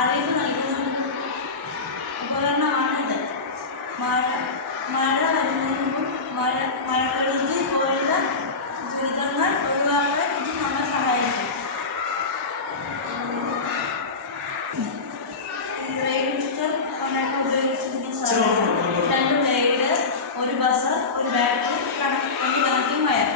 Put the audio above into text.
അറിയിപ്പ് നൽകുന്ന ഉപകരണമാണിത്. മഴ വരുന്നതിന് മുമ്പ് മഴക്കെടുതി പോലുള്ള ദുരിതങ്ങൾ ഒഴിവാക്കാൻ ഇത് നമ്മളെ സഹായിക്കും. റെയിൽവേ ഉണ്ടാക്കാൻ ഉപയോഗിച്ചിരിക്കുന്ന സാധനങ്ങൾ 2 ബ്ലേഡ്, ഒരു ബസർ, ഒരു ബാറ്ററി, 2 കണക്റ്റിംഗ് വയർ.